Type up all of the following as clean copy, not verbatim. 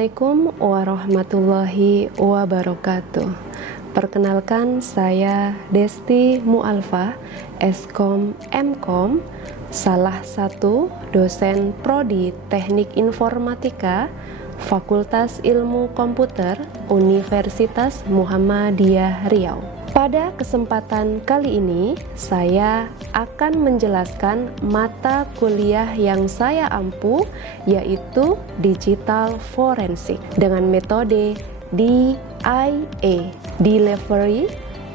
Assalamualaikum warahmatullahi wabarakatuh. Perkenalkan, saya Desti Mu'alfa, Eskom Mkom, salah satu dosen Prodi Teknik Informatika Fakultas Ilmu Komputer Universitas Muhammadiyah Riau. Pada kesempatan kali ini, saya akan menjelaskan mata kuliah yang saya ampu, yaitu Digital Forensik dengan metode DIA, Delivery,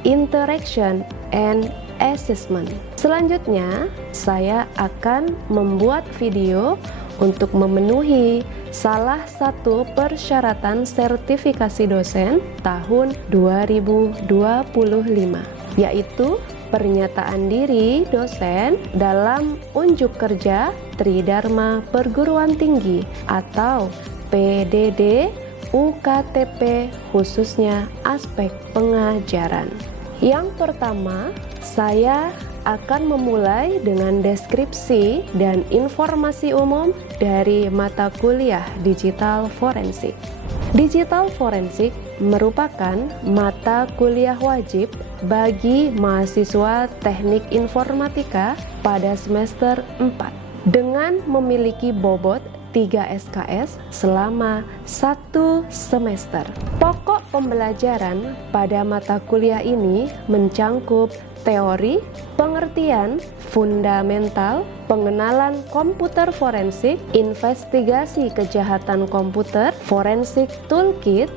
Interaction, and Assessment. Selanjutnya, saya akan membuat video untuk memenuhi salah satu persyaratan sertifikasi dosen tahun 2025, yaitu pernyataan diri dosen dalam unjuk kerja Tridharma Perguruan Tinggi atau PDD UKTP, khususnya aspek pengajaran. Yang pertama, saya akan memulai dengan deskripsi dan informasi umum dari mata kuliah Digital Forensik. Digital Forensik merupakan mata kuliah wajib bagi mahasiswa Teknik Informatika pada semester 4 dengan memiliki bobot 3 SKS selama 1 semester. Pokok pembelajaran pada mata kuliah ini mencangkup teori, pengertian, fundamental, pengenalan komputer forensik, investigasi kejahatan komputer, forensik toolkit,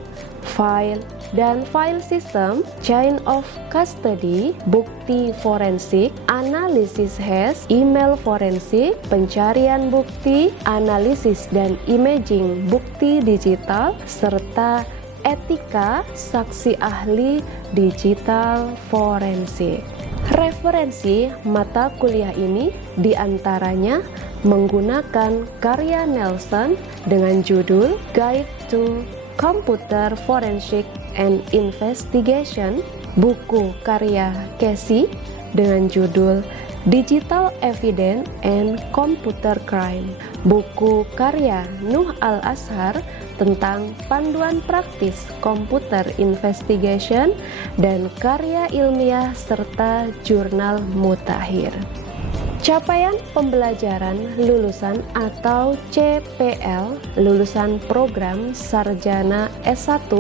file dan file system, chain of custody, bukti forensik, analisis hash, email forensik, pencarian bukti, analisis dan imaging bukti digital, serta etika saksi ahli digital forensik. Referensi mata kuliah ini diantaranya menggunakan karya Nelson dengan judul Guide to Computer Forensic and Investigation, buku karya Casey dengan judul Digital Evidence and Computer Crime, buku karya Nuh Al-Azhar tentang panduan praktis komputer investigation, dan karya ilmiah serta jurnal mutakhir. Capaian pembelajaran lulusan atau CPL lulusan program Sarjana S1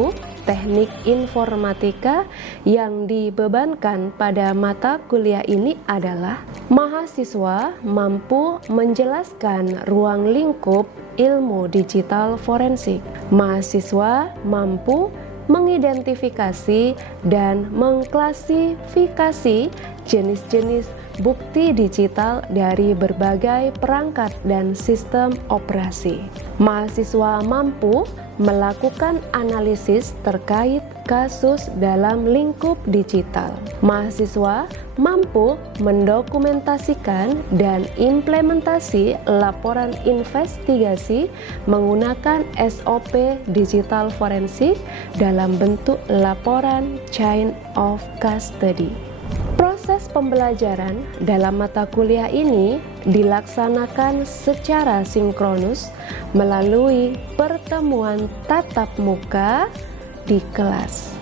Teknik Informatika yang dibebankan pada mata kuliah ini adalah mahasiswa mampu menjelaskan ruang lingkup ilmu digital forensik. Mahasiswa mampu mengidentifikasi dan mengklasifikasi jenis-jenis bukti digital dari berbagai perangkat dan sistem operasi. Mahasiswa mampu melakukan analisis terkait kasus dalam lingkup digital. Mahasiswa mampu mendokumentasikan dan implementasi laporan investigasi menggunakan SOP digital forensik dalam bentuk laporan chain of custody. Proses pembelajaran dalam mata kuliah ini dilaksanakan secara sinkronus melalui pertemuan tatap muka di kelas.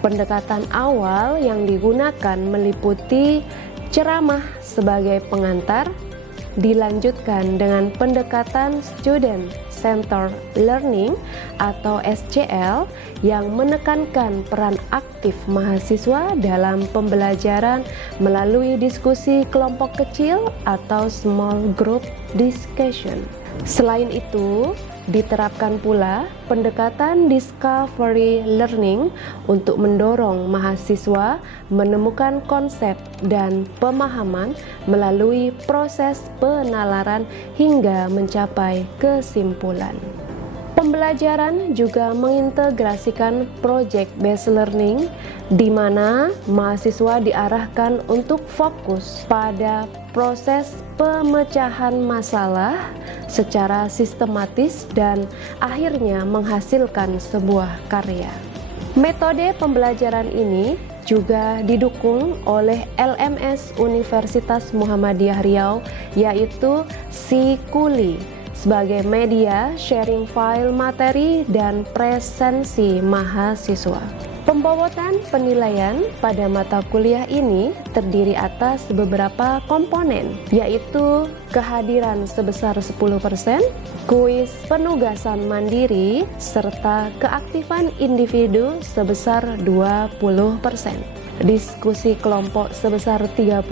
Pendekatan awal yang digunakan meliputi ceramah sebagai pengantar, dilanjutkan dengan pendekatan Student Centered Learning atau SCL yang menekankan peran aktif mahasiswa dalam pembelajaran melalui diskusi kelompok kecil atau small group discussion. Selain itu, diterapkan pula pendekatan discovery learning untuk mendorong mahasiswa menemukan konsep dan pemahaman melalui proses penalaran hingga mencapai kesimpulan. Pembelajaran juga mengintegrasikan project based learning di mana mahasiswa diarahkan untuk fokus pada proses pemecahan masalah secara sistematis dan akhirnya menghasilkan sebuah karya. Metode pembelajaran ini juga didukung oleh LMS Universitas Muhammadiyah Riau, yaitu SIKULI, sebagai media sharing file materi dan presensi mahasiswa. Pembobotan penilaian pada mata kuliah ini terdiri atas beberapa komponen, yaitu kehadiran sebesar 10%, kuis penugasan mandiri, serta keaktifan individu sebesar 20%. Diskusi kelompok sebesar 30%,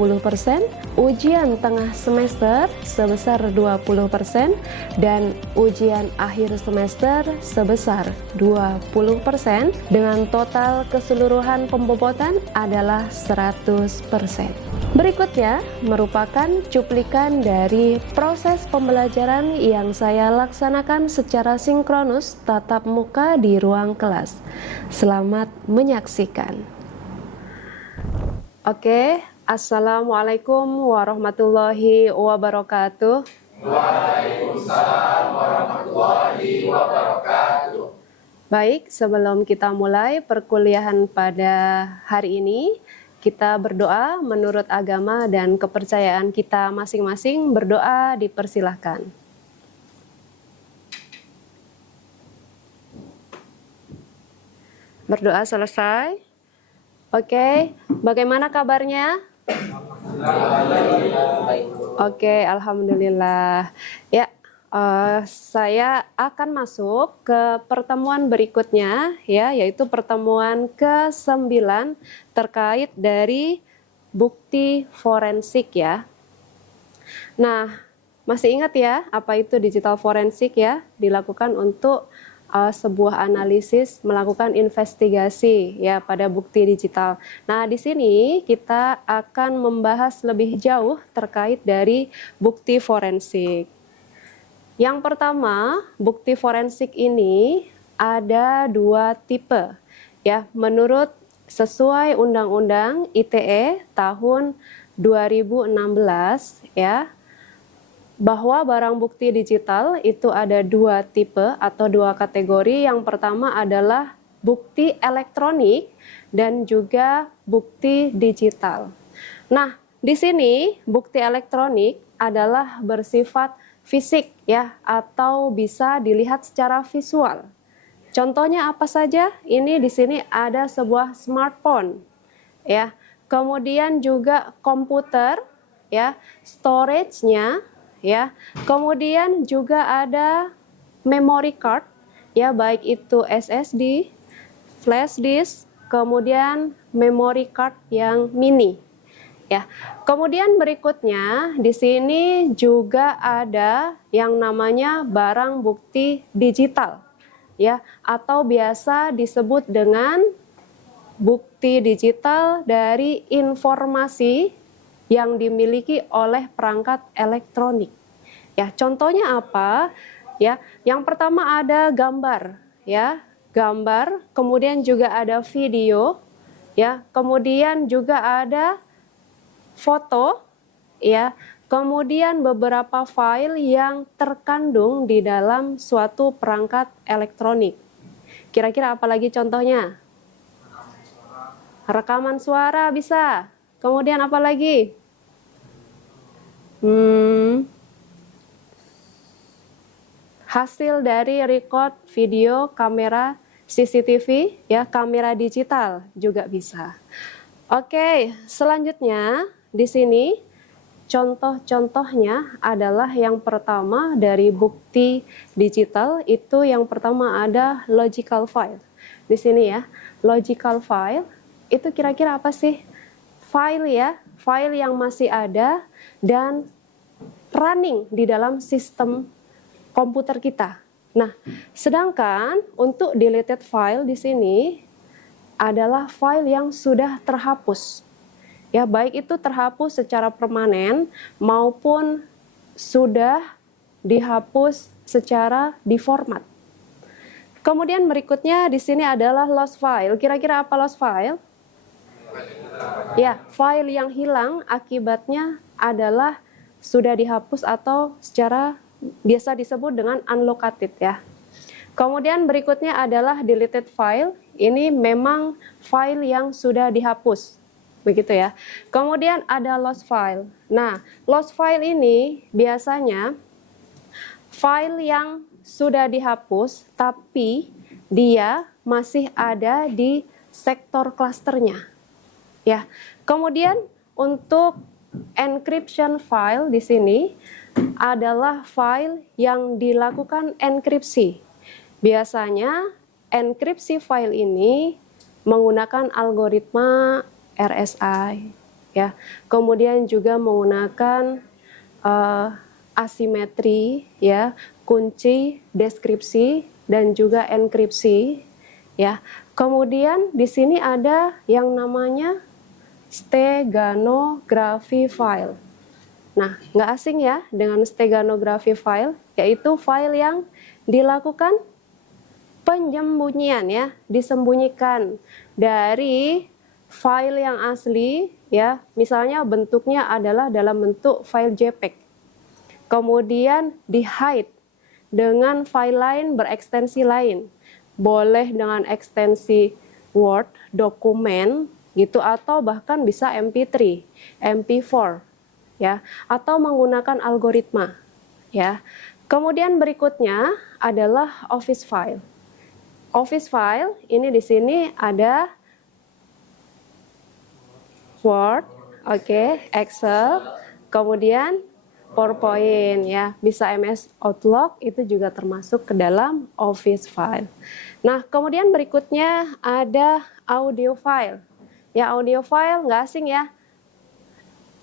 ujian tengah semester sebesar 20%, dan ujian akhir semester sebesar 20%, dengan total keseluruhan pembobotan adalah 100%. Berikutnya merupakan cuplikan dari proses pembelajaran yang saya laksanakan secara sinkronus tatap muka di ruang kelas. Selamat menyaksikan. Oke, Assalamualaikum warahmatullahi wabarakatuh. Waalaikumsalam warahmatullahi wabarakatuh. Baik, sebelum kita mulai perkuliahan pada hari ini, kita berdoa menurut agama dan kepercayaan kita masing-masing. Berdoa dipersilahkan. Berdoa selesai. Oke, bagaimana kabarnya? Oke, alhamdulillah. Ya, saya akan masuk ke pertemuan berikutnya, ya, yaitu pertemuan ke-9 terkait dari bukti forensik, ya. Nah, masih ingat ya apa itu digital forensik, ya? Dilakukan untuk sebuah analisis, melakukan investigasi ya pada bukti digital. Nah, di sini kita akan membahas lebih jauh terkait dari bukti forensik. Yang pertama, bukti forensik ini ada dua tipe ya, menurut sesuai Undang-Undang ITE tahun 2016 ya, bahwa barang bukti digital itu ada dua tipe atau dua kategori. Yang pertama adalah bukti elektronik dan juga bukti digital. Nah, di sini bukti elektronik adalah bersifat fisik ya, atau bisa dilihat secara visual. Contohnya apa saja? Ini di sini ada sebuah smartphone ya. Kemudian juga komputer ya, storage-nya ya. Kemudian juga ada memory card ya, baik itu SSD, flash disk, kemudian memory card yang mini ya. Kemudian berikutnya di sini juga ada yang namanya barang bukti digital ya, atau biasa disebut dengan bukti digital dari informasi yang dimiliki oleh perangkat elektronik. Ya, contohnya apa? Ya, yang pertama ada gambar, ya, gambar, kemudian juga ada video, ya, kemudian juga ada foto, ya, kemudian beberapa file yang terkandung di dalam suatu perangkat elektronik. Kira-kira apa lagi contohnya? Rekaman suara bisa. Kemudian apa lagi? Hasil dari record video kamera CCTV ya, kamera digital juga bisa. Oke, selanjutnya di sini contoh-contohnya adalah yang pertama dari bukti digital itu yang pertama ada logical file. Di sini ya, logical file itu kira-kira apa sih? File ya, file yang masih ada dan running di dalam sistem komputer kita. Nah, sedangkan untuk deleted file di sini adalah file yang sudah terhapus. Ya, baik itu terhapus secara permanen maupun sudah dihapus secara diformat. Kemudian berikutnya di sini adalah lost file. Kira-kira apa lost file? Ya, file yang hilang akibatnya adalah sudah dihapus atau secara biasa disebut dengan unlocated ya. Kemudian berikutnya adalah deleted file. Ini memang file yang sudah dihapus. Begitu ya. Kemudian ada lost file. Nah, lost file ini biasanya file yang sudah dihapus tapi dia masih ada di sektor klasternya. Ya. Kemudian untuk encryption file di sini adalah file yang dilakukan enkripsi. Biasanya enkripsi file ini menggunakan algoritma RSI, ya. Kemudian juga menggunakan asimetri, ya, kunci, deskripsi, dan juga enkripsi, ya. Kemudian di sini ada yang namanya steganography file. Nah, nggak asing ya dengan steganography file, yaitu file yang dilakukan penyembunyian, ya, disembunyikan dari file yang asli, ya. Misalnya bentuknya adalah dalam bentuk file JPEG. Kemudian di-hide dengan file lain berekstensi lain. Boleh dengan ekstensi Word, dokumen, gitu, atau bahkan bisa MP3, MP4, ya, atau menggunakan algoritma, ya. Kemudian berikutnya adalah Office file. Office file ini di sini ada Word, oke, Excel, kemudian PowerPoint, ya, bisa MS Outlook, itu juga termasuk ke dalam Office file. Nah, kemudian berikutnya ada audio file. Ya, audio file nggak asing ya,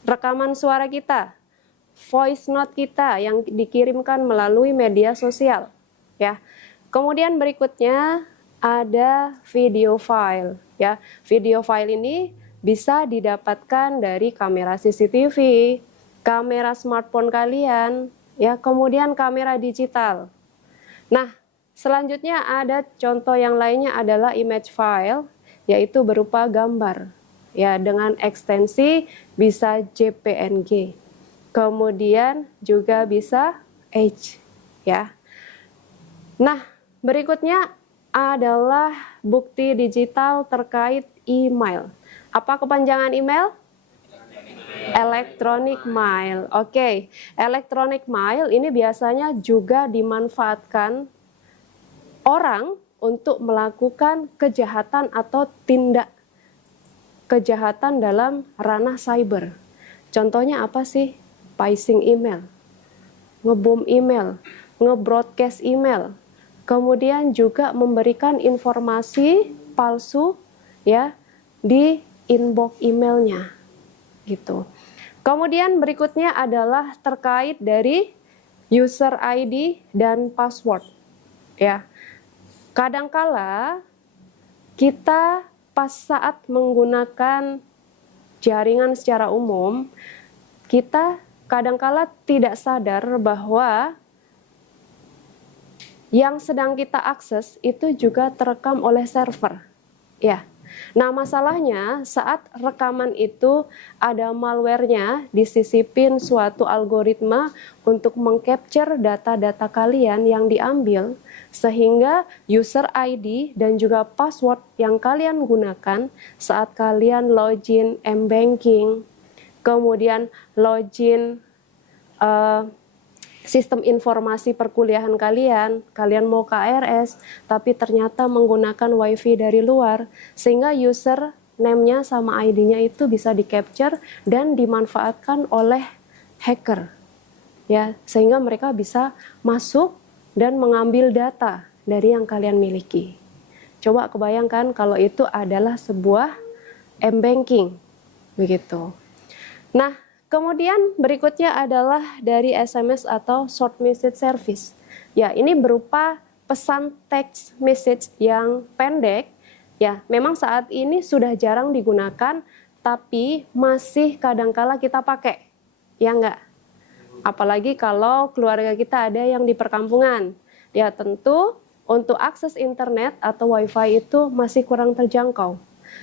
rekaman suara kita, voice note kita yang dikirimkan melalui media sosial, ya. Kemudian berikutnya ada video file, ya. Video file ini bisa didapatkan dari kamera CCTV, kamera smartphone kalian, ya, kemudian kamera digital. Nah, selanjutnya ada contoh yang lainnya adalah image file, yaitu berupa gambar, ya, dengan ekstensi bisa JPNG. Kemudian juga bisa H, ya. Nah, berikutnya adalah bukti digital terkait email. Apa kepanjangan email? Electronic mail. Oke, electronic mail ini biasanya juga dimanfaatkan orang untuk melakukan kejahatan atau tindak kejahatan dalam ranah cyber. Contohnya apa sih? Phishing email, ngebom email, ngebroadcast email, kemudian juga memberikan informasi palsu, ya, di inbox emailnya, gitu. Kemudian berikutnya adalah terkait dari user ID dan password, ya. Kadangkala kita pas saat menggunakan jaringan secara umum, kita kadangkala tidak sadar bahwa yang sedang kita akses itu juga terekam oleh server, ya. Nah, masalahnya saat rekaman itu ada malware-nya disisipin suatu algoritma untuk mengcapture data-data kalian yang diambil, sehingga user ID dan juga password yang kalian gunakan saat kalian login m-banking, kemudian login sistem informasi perkuliahan kalian mau KRS, tapi ternyata menggunakan WiFi dari luar, sehingga user name-nya sama ID-nya itu bisa di-capture dan dimanfaatkan oleh hacker, ya, sehingga mereka bisa masuk dan mengambil data dari yang kalian miliki. Coba kebayangkan kalau itu adalah sebuah m-banking, begitu. Nah, kemudian berikutnya adalah dari SMS atau short message service. Ya, ini berupa pesan teks message yang pendek. Ya, memang saat ini sudah jarang digunakan, tapi masih kadangkala kita pakai. Ya enggak? Apalagi kalau keluarga kita ada yang di perkampungan. Ya, tentu untuk akses internet atau WiFi itu masih kurang terjangkau.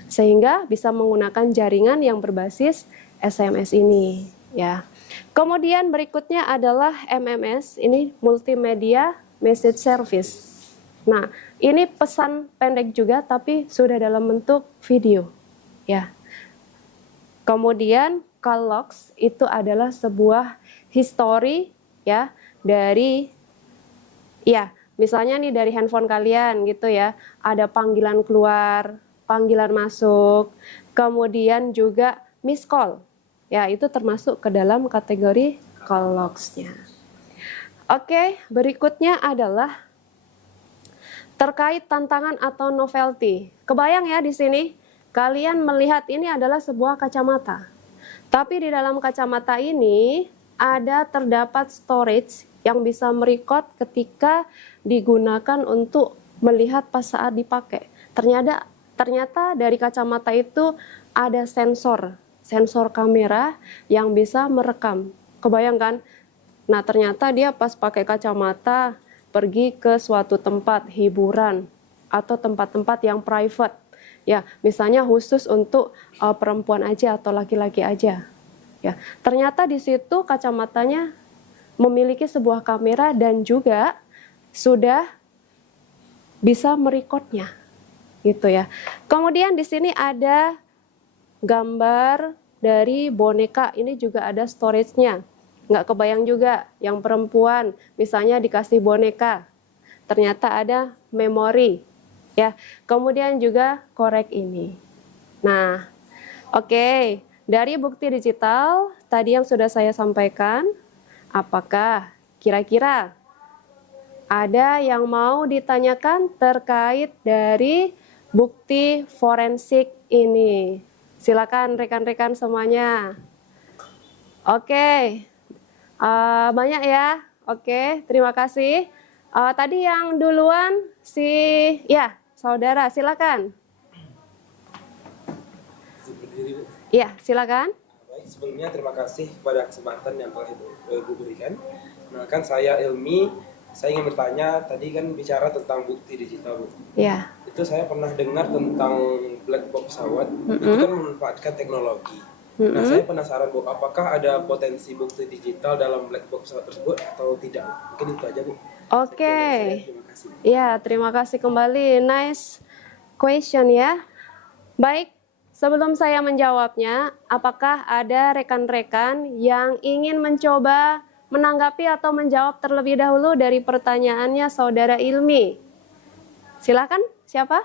Sehingga bisa menggunakan jaringan yang berbasis SMS ini, ya. Kemudian berikutnya adalah MMS, ini multimedia message service. Nah, ini pesan pendek juga tapi sudah dalam bentuk video, ya. Kemudian call logs itu adalah sebuah history, ya, dari Ya, misalnya nih dari handphone kalian gitu ya, ada panggilan keluar, panggilan masuk, kemudian juga miss call. Ya, itu termasuk ke dalam kategori call logs-nya. Oke, berikutnya adalah terkait tantangan atau novelty. Kebayang ya di sini, kalian melihat ini adalah sebuah kacamata. Tapi di dalam kacamata ini ada terdapat storage yang bisa merecord ketika digunakan untuk melihat pas saat dipakai. Ternyata dari kacamata itu ada sensor kamera yang bisa merekam. Kebayangkan? Nah, ternyata dia pas pakai kacamata pergi ke suatu tempat hiburan atau tempat-tempat yang private. Ya, misalnya khusus untuk perempuan aja atau laki-laki aja. Ya, ternyata di situ kacamatanya memiliki sebuah kamera dan juga sudah bisa merekodnya, gitu ya. Kemudian di sini ada gambar dari boneka, ini juga ada storage-nya. Nggak kebayang juga yang perempuan, misalnya dikasih boneka, ternyata ada memori, ya. Kemudian juga korek ini. Nah, oke. Dari bukti digital tadi yang sudah saya sampaikan, apakah kira-kira ada yang mau ditanyakan terkait dari bukti forensik ini? Silakan rekan-rekan semuanya. Oke, banyak ya. Oke, terima kasih. Tadi yang duluan saudara, silakan. Ya, silakan. Baik, sebelumnya terima kasih kepada kesempatan yang telah Ibu berikan. Kenalkan saya Ilmi. Saya ingin bertanya, tadi kan bicara tentang bukti digital, Bu. Ya. Itu saya pernah dengar tentang black box pesawat. Itu kan memanfaatkan teknologi. Nah, saya penasaran, Bu, apakah ada potensi bukti digital dalam black box pesawat tersebut atau tidak? Mungkin itu aja, Bu. Oke. Terima kasih. Ya, terima kasih kembali. Nice question ya. Baik, sebelum saya menjawabnya, apakah ada rekan-rekan yang ingin mencoba menanggapi atau menjawab terlebih dahulu dari pertanyaannya Saudara Ilmi? Silakan, siapa?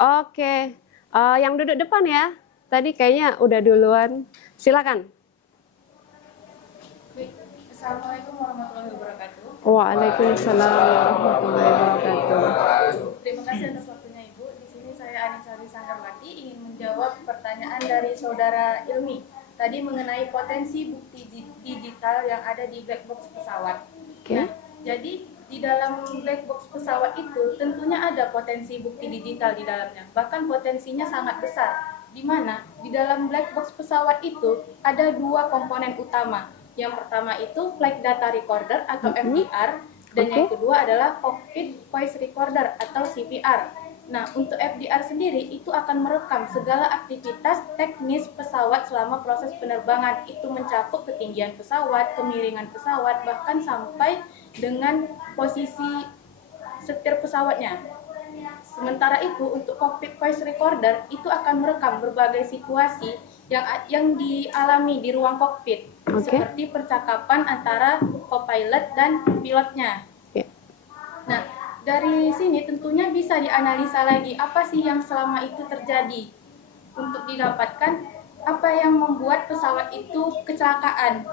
Oke, yang duduk depan ya. Tadi kayaknya udah duluan. Silakan. Assalamualaikum warahmatullahi wabarakatuh. Waalaikumsalam warahmatullahi wabarakatuh. Terima kasih atas waktunya Ibu. Di sini saya Anissa Sanggarwati ingin menjawab pertanyaan dari Saudara Ilmi tadi mengenai potensi bukti digital yang ada di black box pesawat. Oke. Nah, jadi di dalam black box pesawat itu tentunya ada potensi bukti digital di dalamnya. Bahkan potensinya sangat besar. Di mana di dalam black box pesawat itu ada dua komponen utama. Yang pertama itu flight data recorder atau FDR, dan yang kedua adalah cockpit voice recorder atau CVR. Nah, untuk FDR sendiri itu akan merekam segala aktivitas teknis pesawat selama proses penerbangan. Itu mencakup ketinggian pesawat, kemiringan pesawat, bahkan sampai dengan posisi setir pesawatnya. Sementara itu, untuk cockpit voice recorder itu akan merekam berbagai situasi yang dialami di ruang kokpit, seperti percakapan antara co-pilot dan pilotnya. Nah, dari sini tentunya bisa dianalisa lagi apa sih yang selama itu terjadi untuk didapatkan apa yang membuat pesawat itu kecelakaan.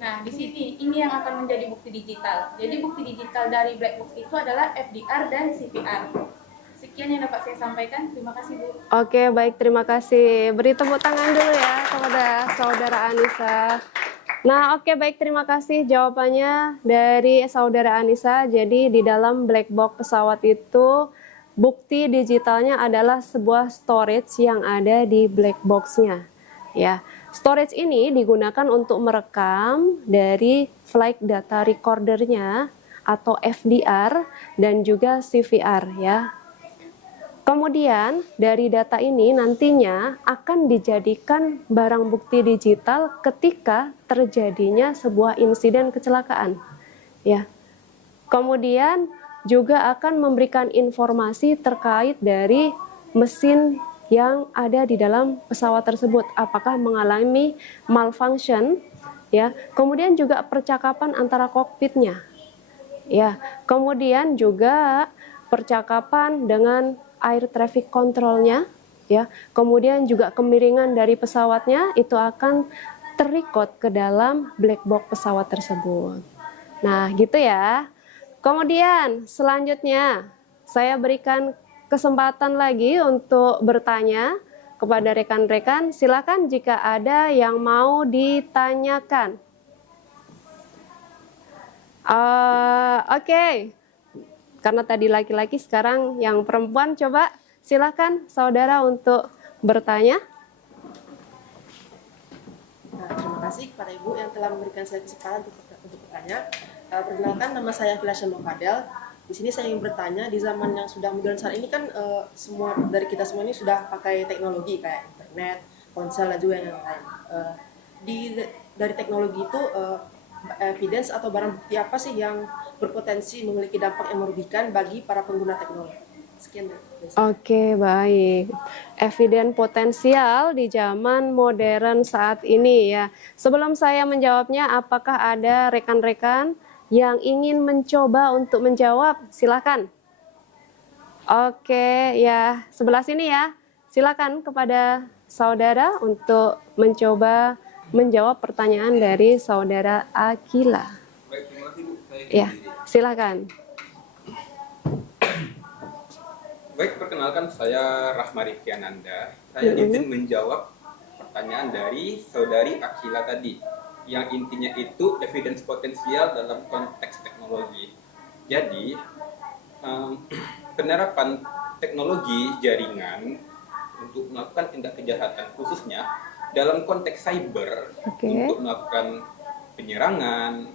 Nah, di sini ini yang akan menjadi bukti digital. Jadi bukti digital dari black box itu adalah FDR dan CVR. Sekian yang dapat saya sampaikan. Terima kasih, Bu. Oke, baik, terima kasih. Beri tepuk tangan dulu ya kepada Saudara Anissa. Nah, oke, baik, terima kasih jawabannya dari Saudara Anissa. Jadi di dalam black box pesawat itu bukti digitalnya adalah sebuah storage yang ada di black box-nya. Ya, storage ini digunakan untuk merekam dari flight data recorder-nya atau FDR dan juga CVR ya. Kemudian dari data ini nantinya akan dijadikan barang bukti digital ketika terjadinya sebuah insiden kecelakaan. Ya. Kemudian juga akan memberikan informasi terkait dari mesin yang ada di dalam pesawat tersebut, apakah mengalami malfunction, ya. Kemudian juga percakapan antara kokpitnya. Ya, kemudian juga percakapan dengan air traffic control-nya, ya. Kemudian juga kemiringan dari pesawatnya itu akan terrecord ke dalam black box pesawat tersebut. Nah, gitu ya. Kemudian selanjutnya saya berikan kesempatan lagi untuk bertanya kepada rekan-rekan. Silakan jika ada yang mau ditanyakan. Oke. Karena tadi laki-laki, sekarang yang perempuan, coba silakan saudara untuk bertanya. Nah, terima kasih kepada Ibu yang telah memberikan saya kesempatan untuk bertanya. Perkenalkan, nama saya Akila Syamokadel. Di sini saya ingin bertanya, di zaman yang sudah modern saat ini kan semua dari kita semua ini sudah pakai teknologi kayak internet, ponsel dan juga yang lain. Dari teknologi itu evidence atau barang bukti apa sih yang berpotensi memiliki dampak yang merugikan bagi para pengguna teknologi? Sekian. Oke, baik. Eviden potensial di zaman modern saat ini ya. Sebelum saya menjawabnya, apakah ada rekan-rekan yang ingin mencoba untuk menjawab? Silakan. Oke, ya, sebelah sini ya. Silakan kepada saudara untuk mencoba menjawab pertanyaan dari saudara Akila. Baik, terima kasih Bu. Saya Ya, silakan. Baik, perkenalkan saya Rahmari Kiananda. Saya izin menjawab pertanyaan dari saudari Akila tadi, yang intinya itu evidence potensial dalam konteks teknologi. Jadi, penerapan teknologi jaringan untuk melakukan tindak kejahatan, khususnya dalam konteks cyber, untuk melakukan penyerangan,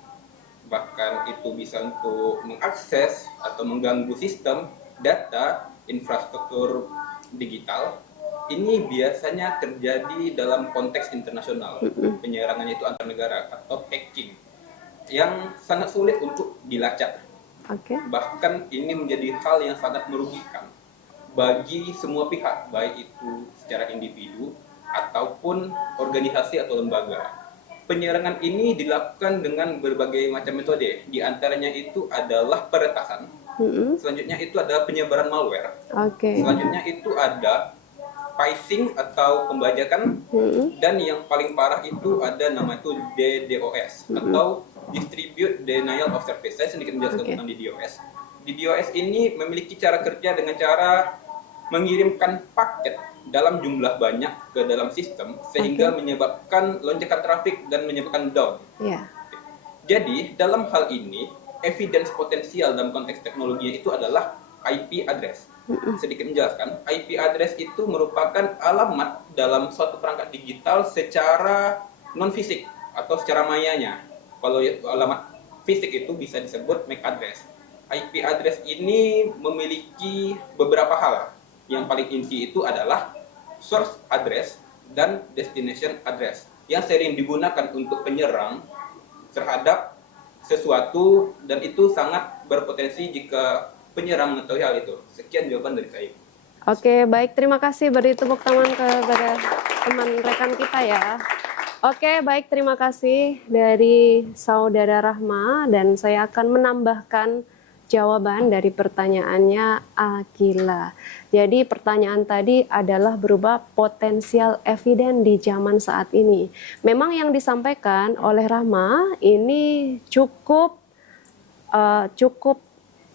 bahkan itu bisa untuk mengakses atau mengganggu sistem, data, infrastruktur digital. Ini biasanya terjadi dalam konteks internasional. Penyerangannya itu antar negara atau hacking yang sangat sulit untuk dilacak. Bahkan ini menjadi hal yang sangat merugikan bagi semua pihak, baik itu secara individu ataupun organisasi atau lembaga. Penyerangan ini dilakukan dengan berbagai macam metode. Di antaranya itu adalah peretasan. Selanjutnya itu ada penyebaran malware. Selanjutnya itu ada phishing atau pembajakan. Dan yang paling parah itu ada nama itu DDoS atau Distribute Denial of Service. Saya sedikit menjelaskan tentang DDoS. DDoS ini memiliki cara kerja dengan cara mengirimkan paket dalam jumlah banyak ke dalam sistem sehingga menyebabkan lonjakan trafik dan menyebabkan down. Jadi dalam hal ini evidence potensial dalam konteks teknologi itu adalah IP address. Sedikit menjelaskan, IP address itu merupakan alamat dalam suatu perangkat digital secara non-fisik atau secara mayanya. Kalau alamat fisik itu bisa disebut MAC address. IP address ini memiliki beberapa hal. Yang paling inti itu adalah source address dan destination address yang sering digunakan untuk penyerang terhadap sesuatu, dan itu sangat berpotensi jika penyerang mengetahui hal itu. Sekian jawaban dari saya. Oke, baik, terima kasih. Beri tepuk tangan kepada teman rekan kita ya. Oke, baik, terima kasih dari saudara Rahma, dan saya akan menambahkan jawaban dari pertanyaannya Akila. Jadi pertanyaan tadi adalah berupa potensial eviden di zaman saat ini. Memang yang disampaikan oleh Rahma ini cukup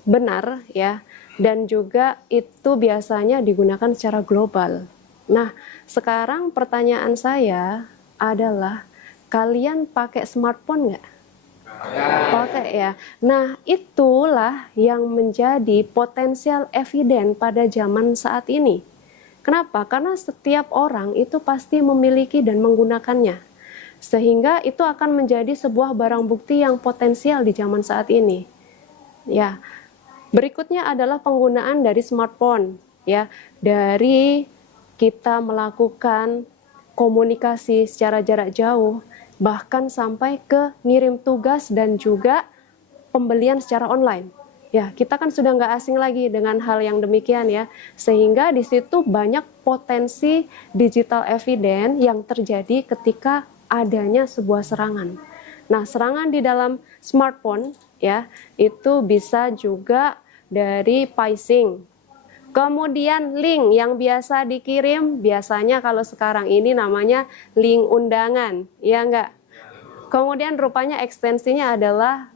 benar ya, dan juga itu biasanya digunakan secara global. Nah, sekarang pertanyaan saya adalah, kalian pakai smartphone nggak? Pakai ya. Nah, itulah yang menjadi potensial eviden pada zaman saat ini. Kenapa? Karena setiap orang itu pasti memiliki dan menggunakannya. Sehingga itu akan menjadi sebuah barang bukti yang potensial di zaman saat ini. Ya. Berikutnya adalah penggunaan dari smartphone ya. Dari kita melakukan komunikasi secara jarak jauh, bahkan sampai ke ngirim tugas dan juga pembelian secara online. Ya, kita kan sudah nggak asing lagi dengan hal yang demikian ya. Sehingga di situ banyak potensi digital evidence yang terjadi ketika adanya sebuah serangan. Nah, serangan di dalam smartphone ya, itu bisa juga dari phishing. Kemudian link yang biasa dikirim, biasanya kalau sekarang ini namanya link undangan, ya enggak? Kemudian rupanya ekstensinya adalah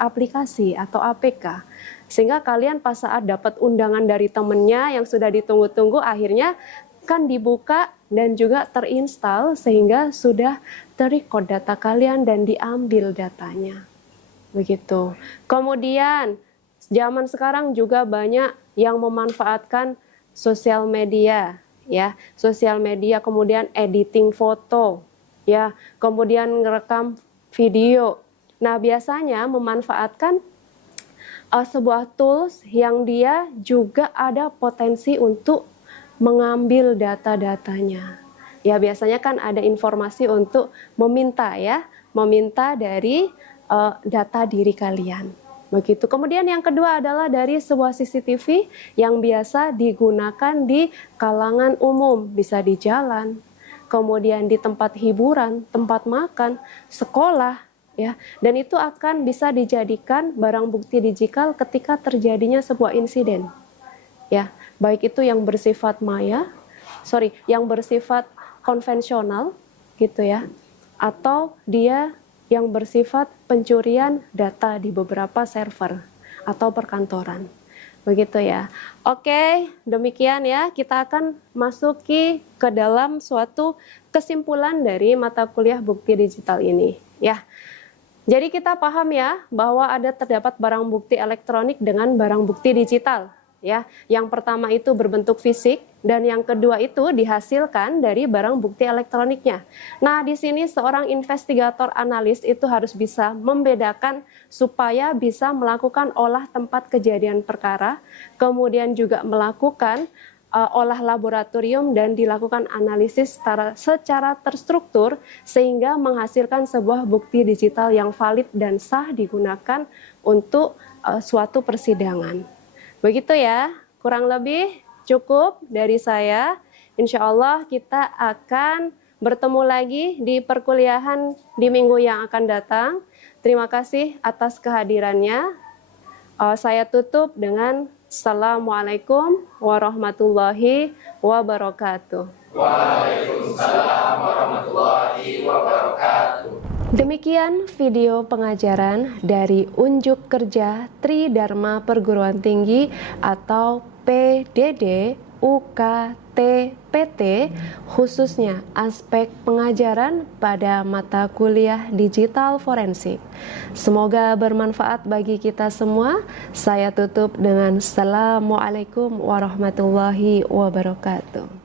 .aplikasi atau APK. Sehingga kalian pas saat dapat undangan dari temennya yang sudah ditunggu-tunggu, akhirnya kan dibuka dan juga terinstall sehingga sudah terrecord data kalian dan diambil datanya. Begitu. Kemudian zaman sekarang juga banyak yang memanfaatkan sosial media, ya, sosial media, kemudian editing foto, ya, kemudian ngerekam video. Nah, biasanya memanfaatkan sebuah tools yang dia juga ada potensi untuk mengambil data-datanya. Ya, biasanya kan ada informasi untuk meminta, ya, meminta dari data diri kalian. Begitu. Kemudian yang kedua adalah dari sebuah CCTV yang biasa digunakan di kalangan umum, bisa di jalan, kemudian di tempat hiburan, tempat makan, sekolah, ya. Dan itu akan bisa dijadikan barang bukti digital ketika terjadinya sebuah insiden. Ya, baik itu yang bersifat yang bersifat konvensional gitu ya, atau dia yang bersifat pencurian data di beberapa server atau perkantoran. Begitu ya. Oke, demikian ya. Kita akan masuki ke dalam suatu kesimpulan dari mata kuliah bukti digital ini, ya. Jadi kita paham ya bahwa terdapat barang bukti elektronik dengan barang bukti digital, ya. Yang pertama itu berbentuk fisik dan yang kedua itu dihasilkan dari barang bukti elektroniknya. Nah, di sini seorang investigator analis itu harus bisa membedakan supaya bisa melakukan olah tempat kejadian perkara, kemudian juga melakukan olah laboratorium dan dilakukan analisis secara terstruktur sehingga menghasilkan sebuah bukti digital yang valid dan sah digunakan untuk suatu persidangan. Begitu ya, kurang lebih cukup dari saya. Insya Allah kita akan bertemu lagi di perkuliahan di minggu yang akan datang. Terima kasih atas kehadirannya. Saya tutup dengan Assalamualaikum warahmatullahi wabarakatuh. Waalaikumsalam warahmatullahi wabarakatuh. Demikian video pengajaran dari Unjuk Kerja Tridharma Perguruan Tinggi atau PDD UKT-PT, khususnya aspek pengajaran pada mata kuliah digital forensik. Semoga bermanfaat bagi kita semua. Saya tutup dengan Assalamualaikum warahmatullahi wabarakatuh.